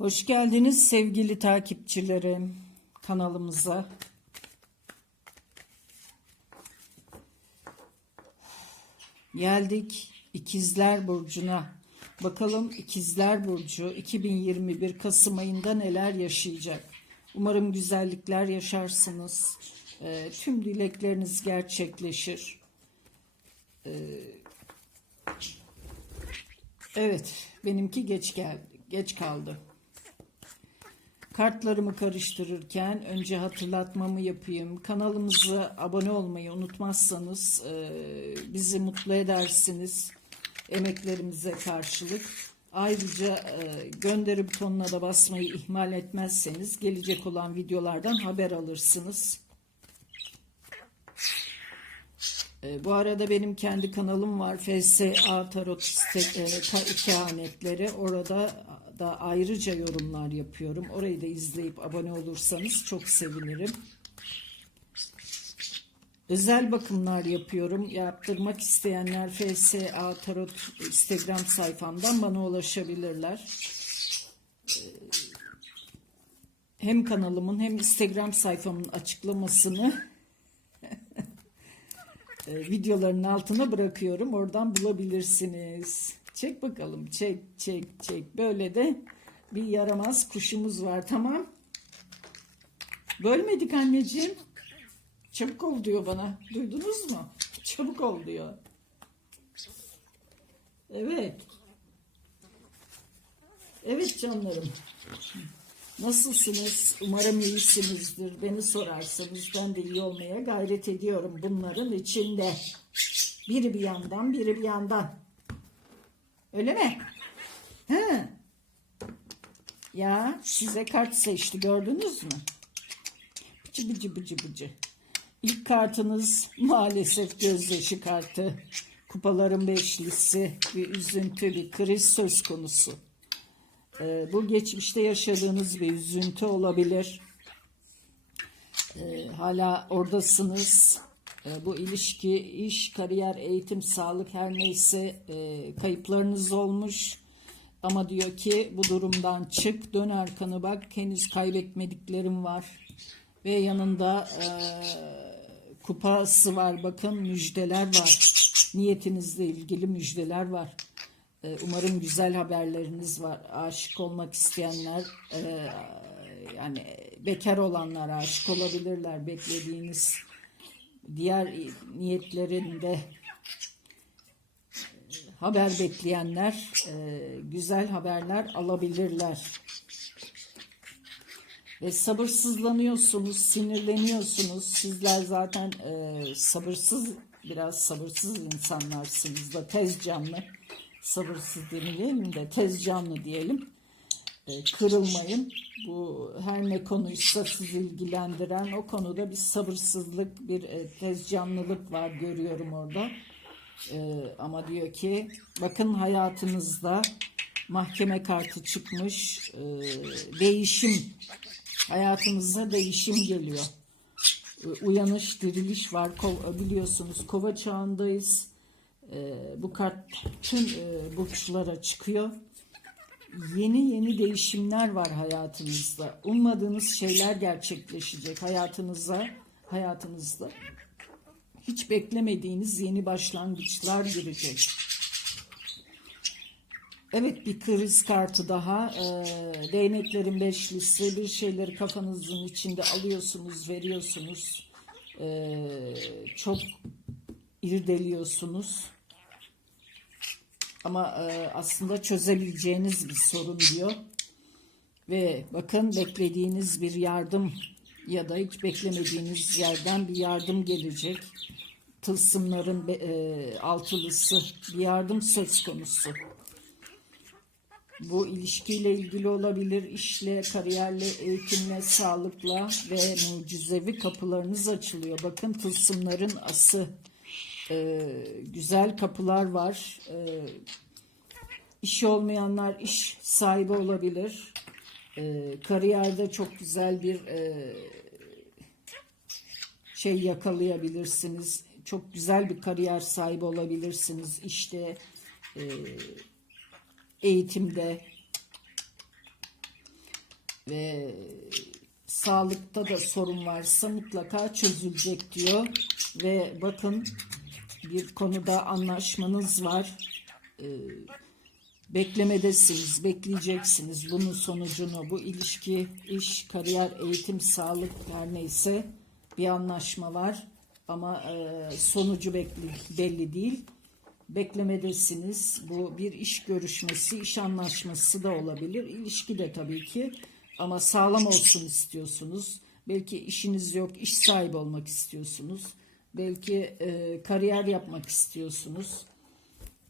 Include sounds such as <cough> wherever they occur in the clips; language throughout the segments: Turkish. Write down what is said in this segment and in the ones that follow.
Hoş geldiniz sevgili takipçilerim kanalımıza. Geldik İkizler Burcu'na. Bakalım İkizler Burcu 2021 Kasım ayında neler yaşayacak. Umarım güzellikler yaşarsınız. Ee, tüm dilekleriniz gerçekleşir. Ee, evet, benimki geç geldi, geç kaldı. Kartlarımı karıştırırken önce hatırlatmamı yapayım. Kanalımıza abone olmayı unutmazsanız e, bizi mutlu edersiniz emeklerimize karşılık. Ayrıca e, gönderi butonuna da basmayı ihmal etmezseniz gelecek olan videolardan haber alırsınız. E, bu arada benim kendi kanalım var. FSA Tarot e, Kehanetleri. Orada da ayrıca yorumlar yapıyorum. Orayı da izleyip abone olursanız çok sevinirim. Özel bakımlar yapıyorum. Yaptırmak isteyenler FSA Tarot Instagram sayfamdan bana ulaşabilirler. Ee, Hem kanalımın hem Instagram sayfamın açıklamasını <laughs> e, videoların altına bırakıyorum. Oradan bulabilirsiniz. Çek bakalım. Çek, çek, çek. Böyle de bir yaramaz kuşumuz var. Tamam. Bölmedik anneciğim. Çabuk ol diyor bana. Duydunuz mu? Çabuk ol diyor. Evet. Evet canlarım. Nasılsınız? Umarım iyisinizdir. Beni sorarsanız ben de iyi olmaya gayret ediyorum bunların içinde. Biri bir yandan, biri bir yandan. Öyle mi? He. Ya size kart seçti gördünüz mü? Bıcı bıcı bıcı bıcı. İlk kartınız maalesef gözyaşı kartı. Kupaların beşlisi, bir üzüntü, bir kriz söz konusu. Ee, bu geçmişte yaşadığınız bir üzüntü olabilir. Ee, hala oradasınız. Ee, bu ilişki, iş, kariyer, eğitim, sağlık her neyse e, kayıplarınız olmuş. Ama diyor ki bu durumdan çık, dön arkanı bak. Henüz kaybetmediklerim var. Ve yanında e, kupası var. Bakın müjdeler var. Niyetinizle ilgili müjdeler var. E, umarım güzel haberleriniz var. Aşık olmak isteyenler, e, yani bekar olanlar aşık olabilirler. Beklediğiniz diğer niyetlerinde haber bekleyenler e, güzel haberler alabilirler. Ve sabırsızlanıyorsunuz, sinirleniyorsunuz. Sizler zaten e, sabırsız, biraz sabırsız insanlarsınız da tez canlı. Sabırsız demeyelim de tez canlı diyelim. E, kırılmayın. Bu her ne konuysa sizi ilgilendiren o konuda bir sabırsızlık, bir e, tez canlılık var görüyorum orada. E, ama diyor ki bakın hayatınızda mahkeme kartı çıkmış. Değişim hayatınıza değişim geliyor. Uyanış, diriliş var. Biliyorsunuz kova çağındayız. Bu kart tüm burçlara çıkıyor. Yeni yeni değişimler var hayatınızda. Ummadığınız şeyler gerçekleşecek hayatınıza, hayatınızda. Hiç beklemediğiniz yeni başlangıçlar girecek. Evet bir kriz kartı daha. Ee, değneklerin beşlisi. Bir şeyleri kafanızın içinde alıyorsunuz, veriyorsunuz. Ee, çok irdeliyorsunuz. Ama e, aslında çözebileceğiniz bir sorun diyor. Ve bakın beklediğiniz bir yardım ya da hiç beklemediğiniz yerden bir yardım gelecek. Tılsımların e, altılısı bir yardım söz konusu. Bu ilişkiyle ilgili olabilir, işle, kariyerle, eğitimle, sağlıkla ve mucizevi kapılarınız açılıyor. Bakın tılsımların ası, Ee, güzel kapılar var. Ee, işi olmayanlar iş sahibi olabilir. Ee, kariyerde çok güzel bir e, şey yakalayabilirsiniz. Çok güzel bir kariyer sahibi olabilirsiniz. İşte e, eğitimde ve sağlıkta da sorun varsa mutlaka çözülecek diyor ve bakın bir konuda anlaşmanız var. Ee, beklemedesiniz, bekleyeceksiniz bunun sonucunu. Bu ilişki, iş, kariyer, eğitim, sağlık her neyse bir anlaşma var ama e, sonucu belli, belli değil. Beklemedesiniz. Bu bir iş görüşmesi, iş anlaşması da olabilir. İlişki de tabii ki ama sağlam olsun istiyorsunuz. Belki işiniz yok, iş sahibi olmak istiyorsunuz. Belki e, kariyer yapmak istiyorsunuz.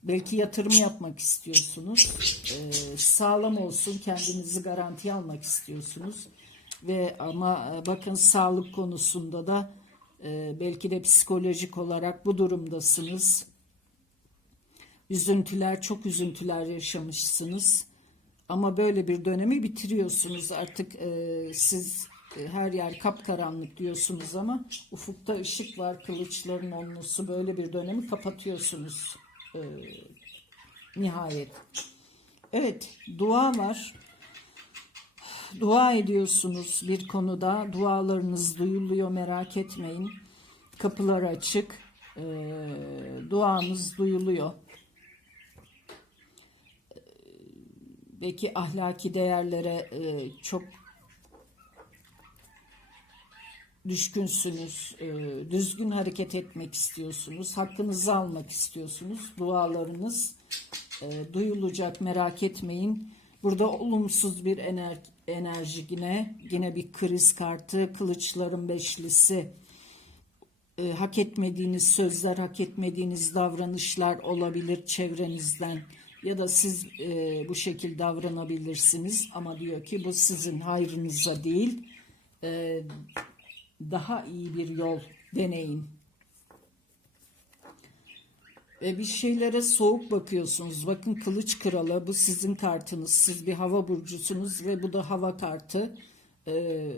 Belki yatırım yapmak istiyorsunuz. Ee, sağlam olsun, kendinizi garantiye almak istiyorsunuz. Ve ama e, bakın sağlık konusunda da e, belki de psikolojik olarak bu durumdasınız. Üzüntüler, çok üzüntüler yaşamışsınız. Ama böyle bir dönemi bitiriyorsunuz. Artık e, siz e, her yer kapkaranlık diyorsunuz ama ufukta ışık var, kılıçların onlusu. Böyle bir dönemi kapatıyorsunuz e, nihayet. Evet, dua var. Dua ediyorsunuz bir konuda. Dualarınız duyuluyor merak etmeyin. Kapılar açık. E, duanız duyuluyor. E, Belki ahlaki değerlere e, çok düşkünsünüz, e, düzgün hareket etmek istiyorsunuz, hakkınızı almak istiyorsunuz. Dualarınız e, duyulacak merak etmeyin. Burada olumsuz bir ener enerji yine, yine bir kriz kartı, kılıçların beşlisi. E, hak etmediğiniz sözler, hak etmediğiniz davranışlar olabilir çevrenizden ya da siz e, bu şekilde davranabilirsiniz ama diyor ki bu sizin hayrınıza değil, e, daha iyi bir yol deneyin. Ve bir şeylere soğuk bakıyorsunuz. Bakın kılıç kralı bu sizin kartınız. Siz bir hava burcusunuz ve bu da hava kartı. Ee,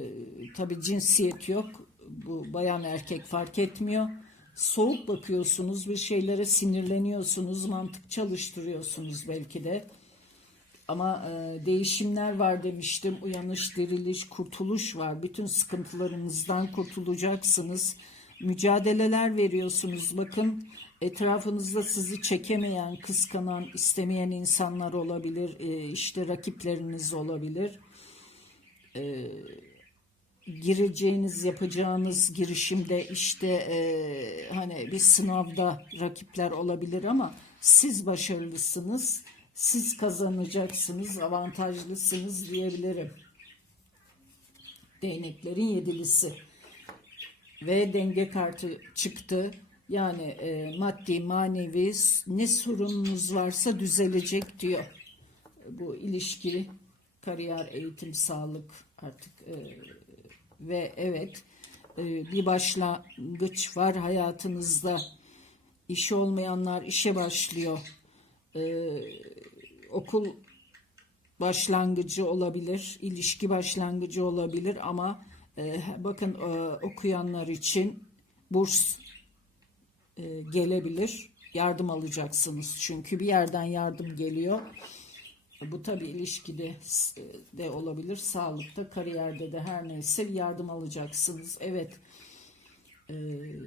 Tabi cinsiyet yok. Bu bayan erkek fark etmiyor. Soğuk bakıyorsunuz bir şeylere sinirleniyorsunuz. Mantık çalıştırıyorsunuz belki de. Ama e, değişimler var demiştim. Uyanış, diriliş, kurtuluş var. Bütün sıkıntılarınızdan kurtulacaksınız. Mücadeleler veriyorsunuz. Bakın etrafınızda sizi çekemeyen, kıskanan, istemeyen insanlar olabilir. E, işte rakipleriniz olabilir. E, gireceğiniz, yapacağınız girişimde işte e, hani bir sınavda rakipler olabilir ama siz başarılısınız siz kazanacaksınız, avantajlısınız diyebilirim. Değneklerin yedilisi ve denge kartı çıktı. Yani e, maddi, manevi ne sorununuz varsa düzelecek diyor. Bu ilişki, kariyer, eğitim, sağlık artık e, ve evet e, bir başlangıç var hayatınızda. İşi olmayanlar işe başlıyor. E, okul başlangıcı olabilir, ilişki başlangıcı olabilir ama e, bakın e, okuyanlar için burs e, gelebilir. Yardım alacaksınız çünkü bir yerden yardım geliyor. Bu tabi ilişkide e, de olabilir, sağlıkta, kariyerde de her neyse yardım alacaksınız. Evet, e,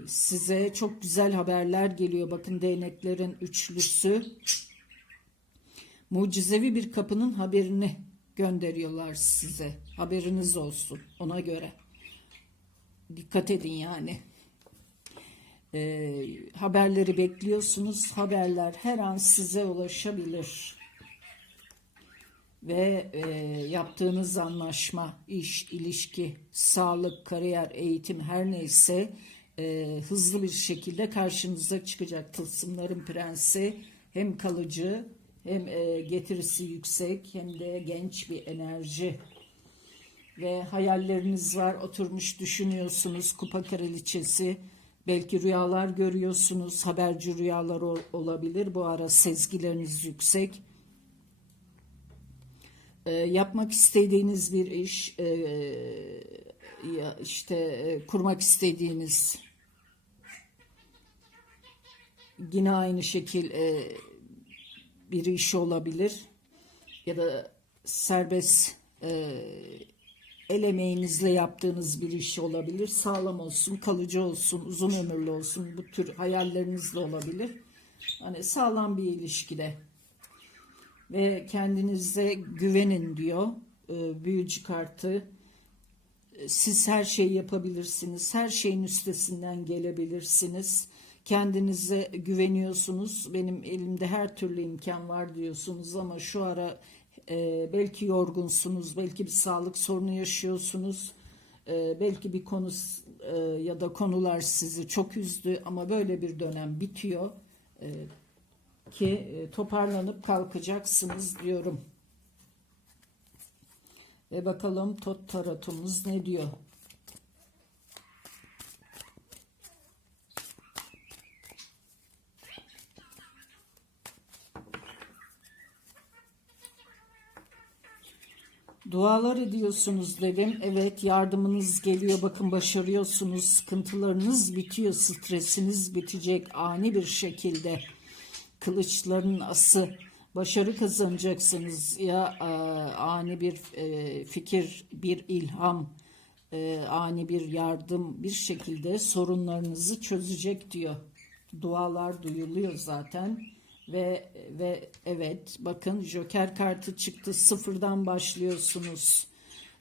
size çok güzel haberler geliyor. Bakın değneklerin üçlüsü mucizevi bir kapının haberini gönderiyorlar size. Haberiniz olsun ona göre. Dikkat edin yani. Ee, haberleri bekliyorsunuz. Haberler her an size ulaşabilir. Ve e, yaptığınız anlaşma, iş, ilişki, sağlık, kariyer, eğitim her neyse e, hızlı bir şekilde karşınıza çıkacak. Tılsımların prensi hem kalıcı hem e, getirisi yüksek hem de genç bir enerji. Ve hayalleriniz var oturmuş düşünüyorsunuz kupa kraliçesi. Belki rüyalar görüyorsunuz haberci rüyalar ol, olabilir. Bu ara sezgileriniz yüksek. E, yapmak istediğiniz bir iş e, işte kurmak istediğiniz. Yine aynı şekil bir iş olabilir ya da serbest e, el emeğinizle yaptığınız bir iş olabilir. Sağlam olsun, kalıcı olsun, uzun ömürlü olsun. Bu tür hayalleriniz de olabilir. Hani sağlam bir ilişkide ve kendinize güvenin diyor e, büyücü kartı. E, Siz her şeyi yapabilirsiniz. Her şeyin üstesinden gelebilirsiniz. Kendinize güveniyorsunuz. Benim elimde her türlü imkan var diyorsunuz ama şu ara e, belki yorgunsunuz, belki bir sağlık sorunu yaşıyorsunuz. E, belki bir konu e, ya da konular sizi çok üzdü ama böyle bir dönem bitiyor. E, ki e, toparlanıp kalkacaksınız diyorum. Ve bakalım tot tarotumuz ne diyor? Dualar ediyorsunuz dedim. Evet yardımınız geliyor. Bakın başarıyorsunuz. Sıkıntılarınız bitiyor. Stresiniz bitecek ani bir şekilde. Kılıçların ası. Başarı kazanacaksınız. Ya e, ani bir e, fikir, bir ilham, e, ani bir yardım bir şekilde sorunlarınızı çözecek diyor. Dualar duyuluyor zaten ve ve evet bakın Joker kartı çıktı. Sıfırdan başlıyorsunuz.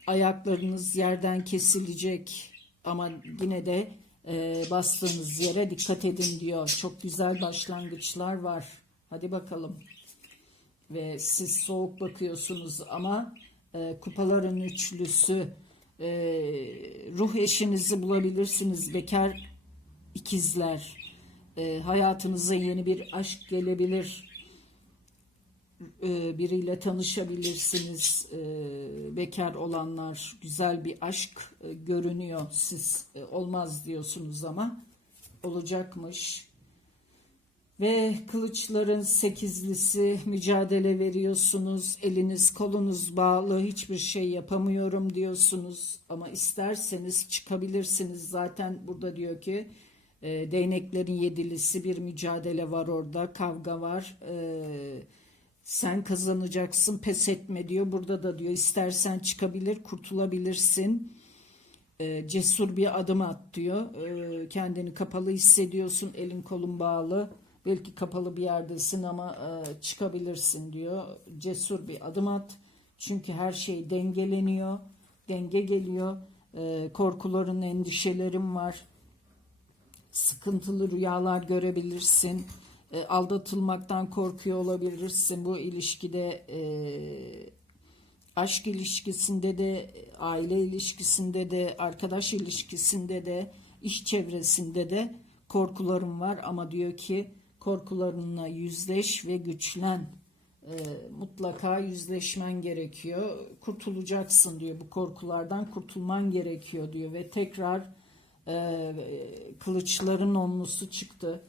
Ayaklarınız yerden kesilecek. Ama yine de e, bastığınız yere dikkat edin diyor. Çok güzel başlangıçlar var. Hadi bakalım. Ve siz soğuk bakıyorsunuz ama e, kupaların üçlüsü. E, ruh eşinizi bulabilirsiniz. Bekar ikizler e, hayatınıza yeni bir aşk gelebilir e, biriyle tanışabilirsiniz e, bekar olanlar güzel bir aşk e, görünüyor siz e, olmaz diyorsunuz ama olacakmış ve kılıçların sekizlisi mücadele veriyorsunuz. Eliniz kolunuz bağlı hiçbir şey yapamıyorum diyorsunuz. Ama isterseniz çıkabilirsiniz. Zaten burada diyor ki e, değneklerin yedilisi bir mücadele var orada. Kavga var. E, sen kazanacaksın pes etme diyor. Burada da diyor istersen çıkabilir kurtulabilirsin. E, cesur bir adım at diyor. E, kendini kapalı hissediyorsun. Elin kolun bağlı. Belki kapalı bir yerdesin ama e, çıkabilirsin diyor. Cesur bir adım at. Çünkü her şey dengeleniyor. Denge geliyor. E, korkuların, endişelerin var. Sıkıntılı rüyalar görebilirsin. E, aldatılmaktan korkuyor olabilirsin. Bu ilişkide e, aşk ilişkisinde de, aile ilişkisinde de, arkadaş ilişkisinde de, iş çevresinde de korkularım var ama diyor ki korkularınla yüzleş ve güçlen. E, mutlaka yüzleşmen gerekiyor. Kurtulacaksın diyor. Bu korkulardan kurtulman gerekiyor diyor ve tekrar e, kılıçların onlusu çıktı.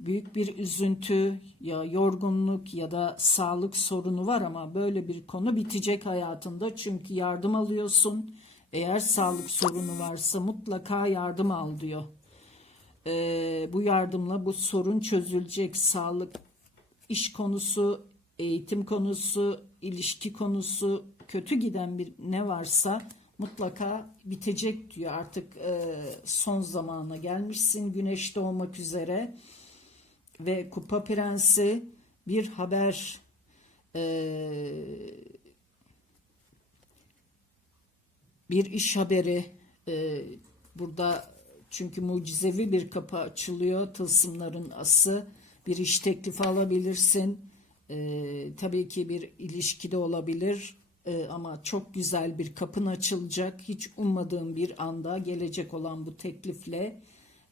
Büyük bir üzüntü ya yorgunluk ya da sağlık sorunu var ama böyle bir konu bitecek hayatında çünkü yardım alıyorsun. Eğer sağlık sorunu varsa mutlaka yardım al diyor e, bu yardımla bu sorun çözülecek. Sağlık, iş konusu, eğitim konusu, ilişki konusu, kötü giden bir ne varsa mutlaka bitecek diyor. Artık e, son zamana gelmişsin. Güneş doğmak üzere ve Kupa Prensi bir haber e, bir iş haberi e, burada çünkü mucizevi bir kapı açılıyor. Tılsımların ası. Bir iş teklifi alabilirsin. Ee, tabii ki bir ilişkide olabilir. Ee, ama çok güzel bir kapın açılacak. Hiç ummadığım bir anda gelecek olan bu teklifle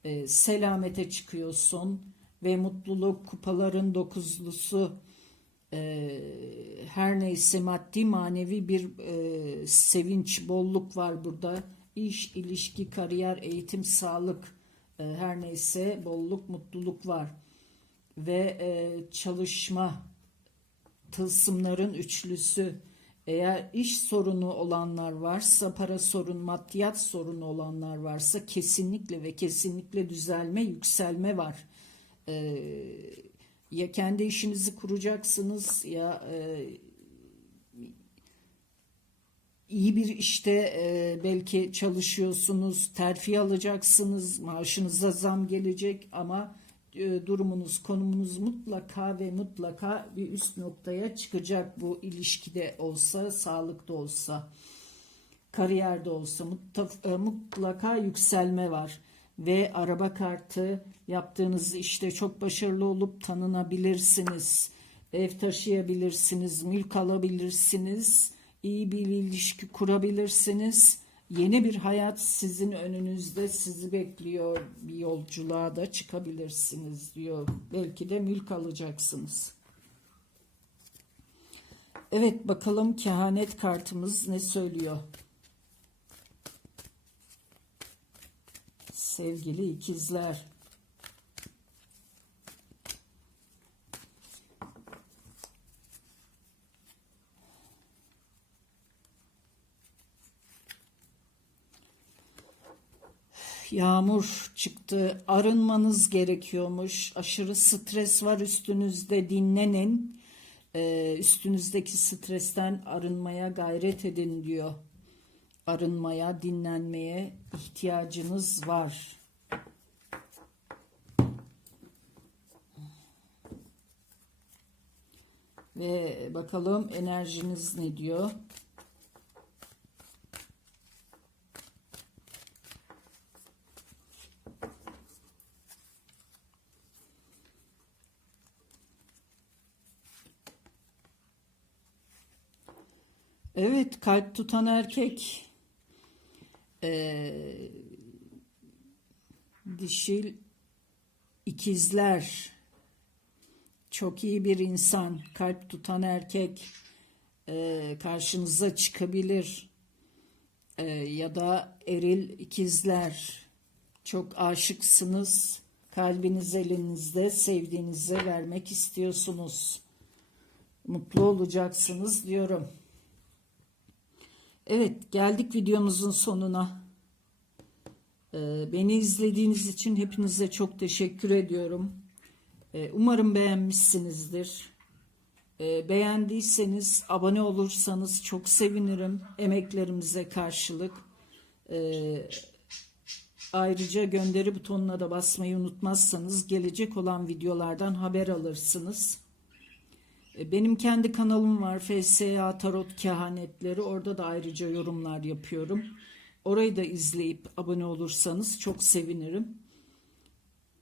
e, selamete çıkıyorsun. Ve mutluluk kupaların dokuzlusu e, her neyse maddi manevi bir e, sevinç, bolluk var burada iş, ilişki, kariyer, eğitim, sağlık e, her neyse bolluk, mutluluk var. Ve e, çalışma, tılsımların üçlüsü. Eğer iş sorunu olanlar varsa, para sorun, maddiyat sorunu olanlar varsa kesinlikle ve kesinlikle düzelme, yükselme var. E, ya kendi işinizi kuracaksınız ya e, iyi bir işte e, belki çalışıyorsunuz, terfi alacaksınız, maaşınıza zam gelecek ama durumunuz, konumunuz mutlaka ve mutlaka bir üst noktaya çıkacak bu ilişkide olsa, sağlıkta olsa, kariyerde olsa mutlaka, mutlaka yükselme var. Ve araba kartı yaptığınız işte çok başarılı olup tanınabilirsiniz. Ev taşıyabilirsiniz, mülk alabilirsiniz, iyi bir ilişki kurabilirsiniz. Yeni bir hayat sizin önünüzde sizi bekliyor. Bir yolculuğa da çıkabilirsiniz diyor. Belki de mülk alacaksınız. Evet bakalım kehanet kartımız ne söylüyor? Sevgili ikizler. Yağmur çıktı. Arınmanız gerekiyormuş. Aşırı stres var üstünüzde. Dinlenin. Ee, üstünüzdeki stresten arınmaya gayret edin diyor. Arınmaya, dinlenmeye ihtiyacınız var. Ve bakalım enerjiniz ne diyor? Evet, kalp tutan erkek. Ee, dişil ikizler. Çok iyi bir insan, kalp tutan erkek. Ee, karşınıza çıkabilir. Ee, ya da eril ikizler. Çok aşıksınız. Kalbiniz elinizde, sevdiğinize vermek istiyorsunuz. Mutlu olacaksınız diyorum. Evet geldik videomuzun sonuna. Ee, beni izlediğiniz için hepinize çok teşekkür ediyorum. Ee, umarım beğenmişsinizdir. Ee, beğendiyseniz abone olursanız çok sevinirim emeklerimize karşılık. Ayrıca gönderi butonuna da basmayı unutmazsanız gelecek olan videolardan haber alırsınız. E, Benim kendi kanalım var FSA Tarot Kehanetleri. Orada da ayrıca yorumlar yapıyorum. Orayı da izleyip abone olursanız çok sevinirim.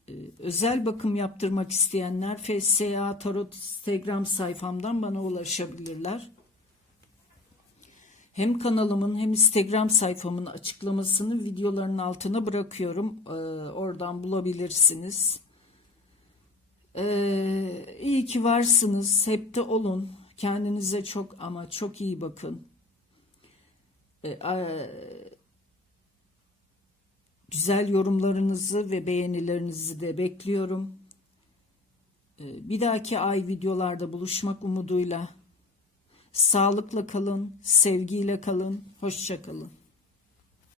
E, Özel bakım yaptırmak isteyenler FSA Tarot Instagram sayfamdan bana ulaşabilirler. Hem kanalımın hem Instagram sayfamın açıklamasını videoların altına bırakıyorum. E, Oradan bulabilirsiniz. Ee, iyi ki varsınız. Hep de olun. Kendinize çok ama çok iyi bakın. Ee, güzel yorumlarınızı ve beğenilerinizi de bekliyorum. Ee, bir dahaki ay videolarda buluşmak umuduyla. Sağlıkla kalın, sevgiyle kalın, hoşça kalın.